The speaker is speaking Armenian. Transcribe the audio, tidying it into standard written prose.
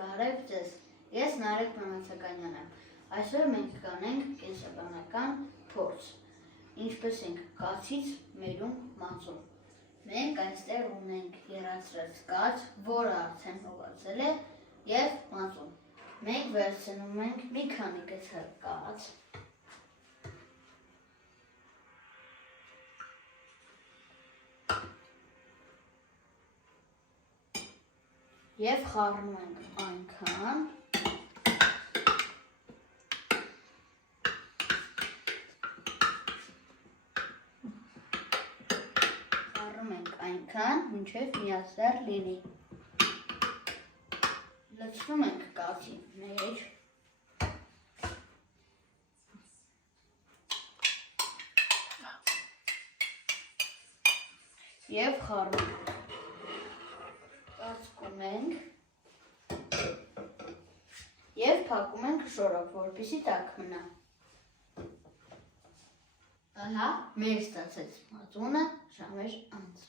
Բարև ձեզ, ես Նարեկ Մամացականյան եմ, այսօր մենք կանենք կենսաբանական փորձ, ինչպես ենք կացից մերում մածուն։ Մենք այստեղ ունենք եռացրած կաց, որը արդեն հողացել է և մածուն։ Մենք վերցնում ենք մի քանի կեցար կաց և խառնում ենք այնքան, մինչև միասեռ լինի։ Լցնում ենք կացի մեջ և խառնում ենք։ Ծածկում ենք և փակում ենք շորով, որպեսզի տաք մնա։ Ահա մեր ստացած մածունը ժամեր անց։